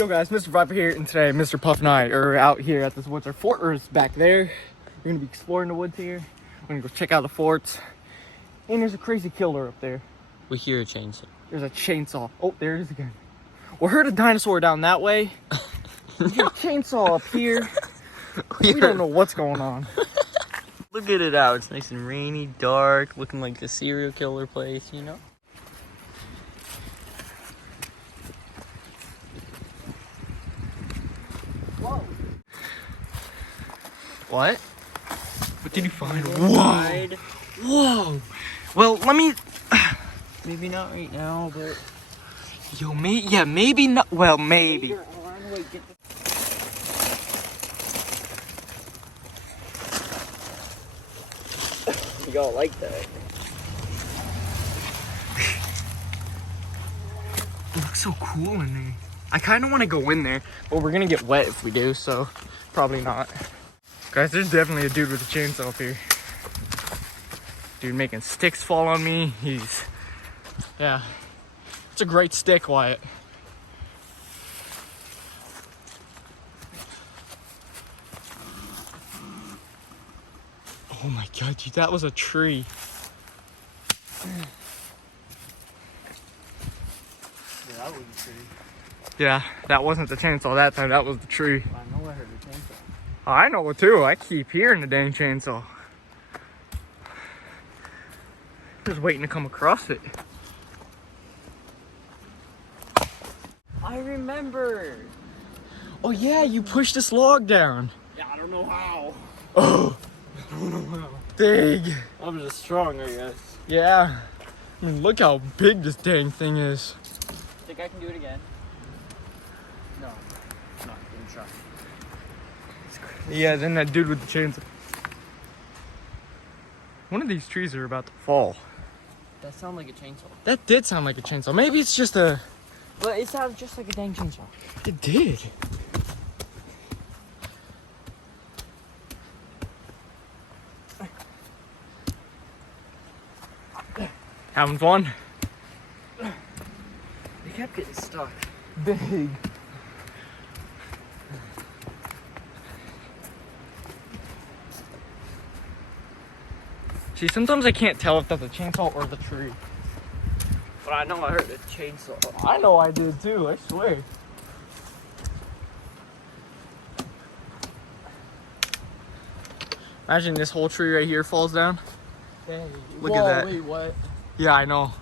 Yo guys, Mr. Viper here, and today Mr. Puff and I are out here at this woods. Our fort is back there. We're gonna be exploring the woods here. We're gonna go check out the forts. And there's a crazy killer up there. We hear a chainsaw. There's a chainsaw. Oh, there it is again. We heard a dinosaur down that way. We hear a chainsaw up here. We don't know what's going on. Look at it out. It's nice and rainy, dark, looking like the serial killer place, you know? Whoa. What? What did you find? Whoa. Whoa. Well, let me... Maybe not right now, but... Yo, maybe not. Well, maybe. You all like that. It looks so cool in there. I kind of want to go in there, but we're going to get wet if we do, so probably not. Guys, there's definitely a dude with a chainsaw up here. Dude making sticks fall on me. Yeah. It's a great stick, Wyatt. Oh my god, dude, that was a tree. Yeah, that was a tree. Yeah, that wasn't the chainsaw that time, that was the tree. I know I heard a chainsaw. I know it too, I keep hearing the dang chainsaw. Just waiting to come across it. I remember. Oh yeah, you pushed this log down. Yeah, I don't know how. Oh, I don't know how. big. I'm just strong, I guess. Yeah. I mean, look how big this dang thing is. Think I can do it again? No. I'm not gonna try. Yeah, then that dude with the chainsaw. One of these trees are about to fall. That sounded like a chainsaw. That did sound like a chainsaw. Maybe it's just a... But it sounded just like a dang chainsaw. It did. Having fun? They kept getting stuck. Big. See, sometimes I can't tell if that's a chainsaw or the tree. But I know I heard a chainsaw. I know I did too, I swear. Imagine this whole tree right here falls down. Hey, Look at that. Wait, what? Yeah, I know.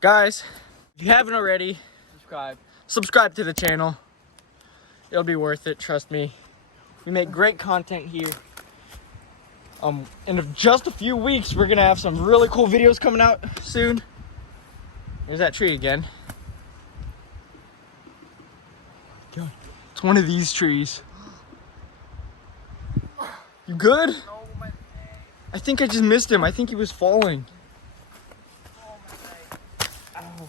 Guys, if you haven't already, subscribe to the channel. It'll be worth it, trust me. We make great content here. In just a few weeks, we're gonna have some really cool videos coming out soon. There's that tree again. God, it's one of these trees. You good? No, my leg. I think I just missed him. I think he was falling. Oh, my leg. Ow.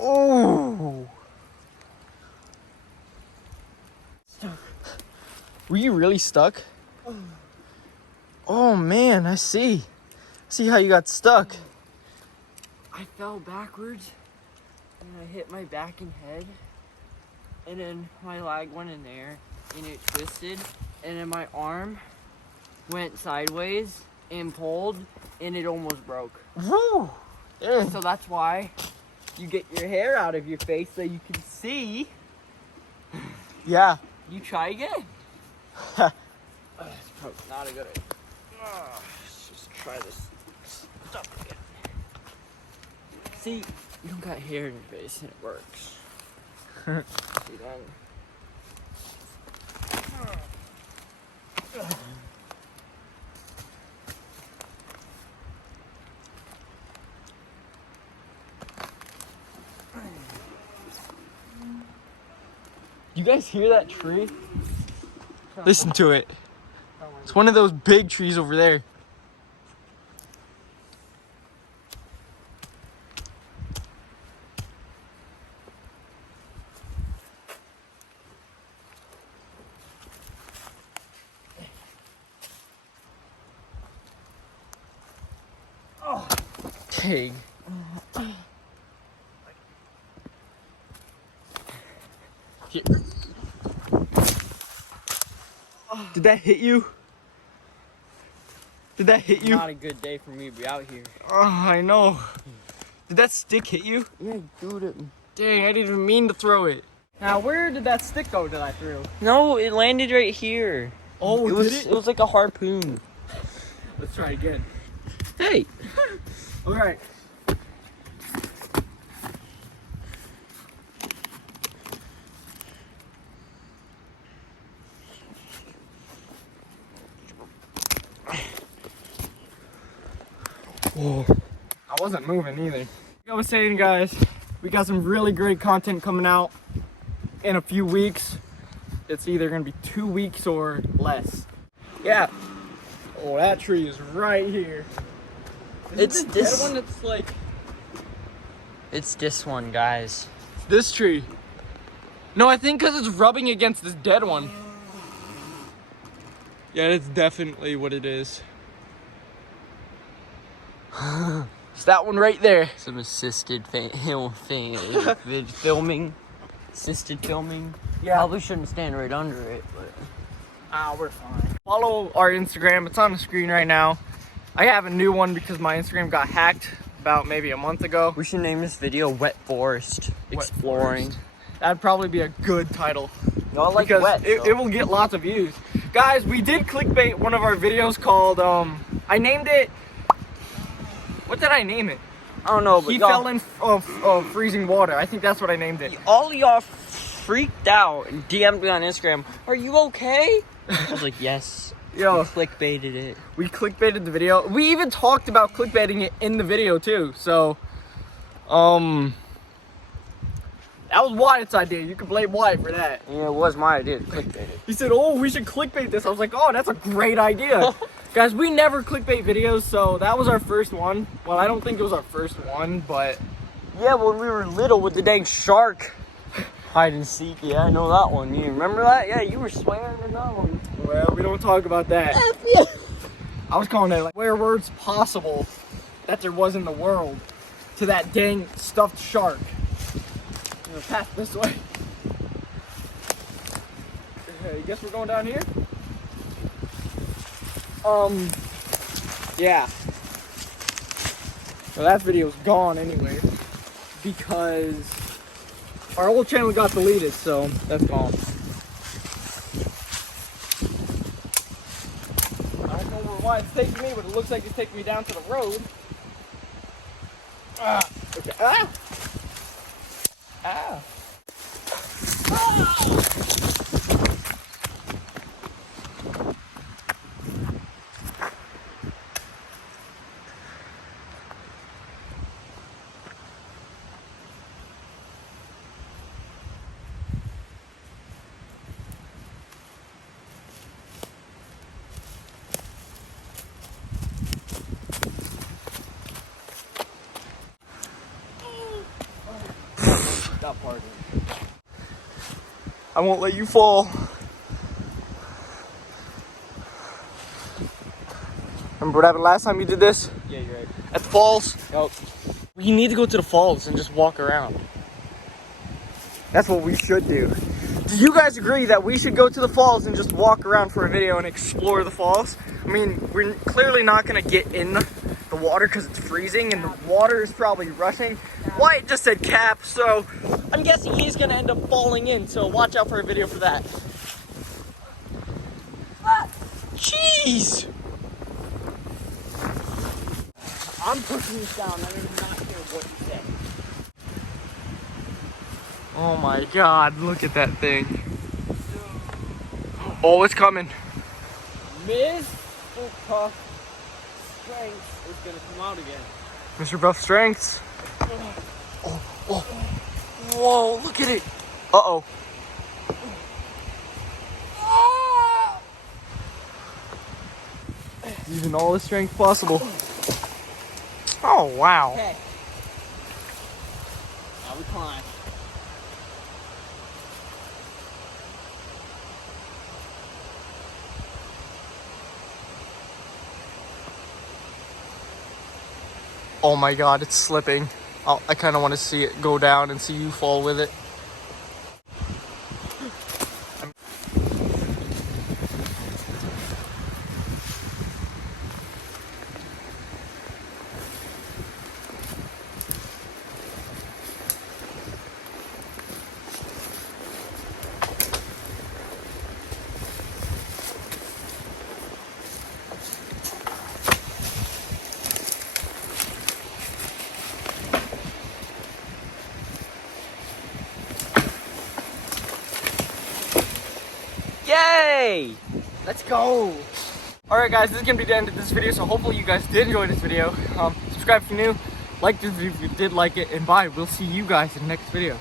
Oh! Stuck. Were you really stuck? Oh man, I see. See how you got stuck. I fell backwards and I hit my back and head, and then my leg went in there and it twisted, and then my arm went sideways and pulled and it almost broke. Woo! Yeah. So that's why you get your hair out of your face so you can see. Yeah. You try again. That's probably not a good idea. Let's just try this stuff again. See, you don't got hair in your face and it works. See then. You guys hear that tree? Listen to it. It's one of those big trees over there. Oh. pig. Here. Did that hit you? Did that hit you? Not a good day for me to be out here. Oh, I know. Did that stick hit you? Yeah, dude. Dang, I didn't even mean to throw it. Now, where did that stick go that I threw? No, it landed right here. Oh, It was like a harpoon. Let's try again. Hey. All right. Whoa. I wasn't moving either. Like I was saying, guys, we got some really great content coming out in a few weeks. It's either gonna be 2 weeks or less. Yeah. Oh, that tree is right here. It's Isn't this dead one that's like It's this one, guys. this tree. No, I think because it's rubbing against this dead one. Yeah, that's definitely what it is. It's that one right there. Some assisted filming. Assisted filming. Yeah. Probably shouldn't stand right under it, but Ah, we're fine. Follow our Instagram. It's on the screen right now. I have a new one because my Instagram got hacked about maybe a month ago. we should name this video Wet Forest Exploring. Forest. That'd probably be a good title. No, I like because wet. it will get lots of views. Guys, we did clickbait one of our videos called, I named it, what did I name it? I don't know, but He y'all, fell in freezing water. I think that's what I named it. all of y'all freaked out and DM'd me on Instagram. Are you okay? I was like, yes. Yo, Clickbaited it. we clickbaited the video. We even talked about clickbaiting it in the video too. So, that was Wyatt's idea. You can blame Wyatt for that. Yeah, it was my idea to clickbait it. He said, oh, we should clickbait this. I was like, oh, that's a great idea. Guys, we never clickbait videos, so that was our first one. Well, I don't think it was our first one, but Yeah, when we were little with the dang shark. Hide and seek, yeah, I know that one. You remember that? Yeah, you were swearing in that one. well, we don't talk about that. I was calling it like where words possible that there was in the world to that dang stuffed shark. I'm gonna pass this way. Okay, guess we're going down here? Yeah. Well, that video's gone anyway because our old channel got deleted, so that's gone. I don't know why it's taking me, but it looks like it's taking me down to the road. Ah, okay. Ah! Ah! That part. I won't let you fall. Remember what happened last time you did this? Yeah, you're right. At the falls? Nope. We need to go to the falls and just walk around. That's what we should do. Do you guys agree that we should go to the falls and just walk around for a video and explore the falls? I mean, we're clearly not gonna get in the water because it's freezing and the water is probably rushing. Wyatt just said cap, so I'm guessing he's gonna end up falling in, so watch out for a video for that. Jeez! I'm pushing this down. I did not hear what you said. Oh my god, look at that thing. Oh, it's coming. Mr. Puff Strength is gonna come out again. Mr. Buff Strengths. Oh, oh. Whoa, look at it. Uh-oh. Using all the strength possible. Oh, wow. Okay. Now we climb. Oh my god, it's slipping. I kind of want to see it go down and see you fall with it. Yay! Let's go! Alright guys, this is gonna be the end of this video, so hopefully you guys did enjoy this video. Subscribe if you're new, like this video if you did like it, and bye. We'll see you guys in the next video.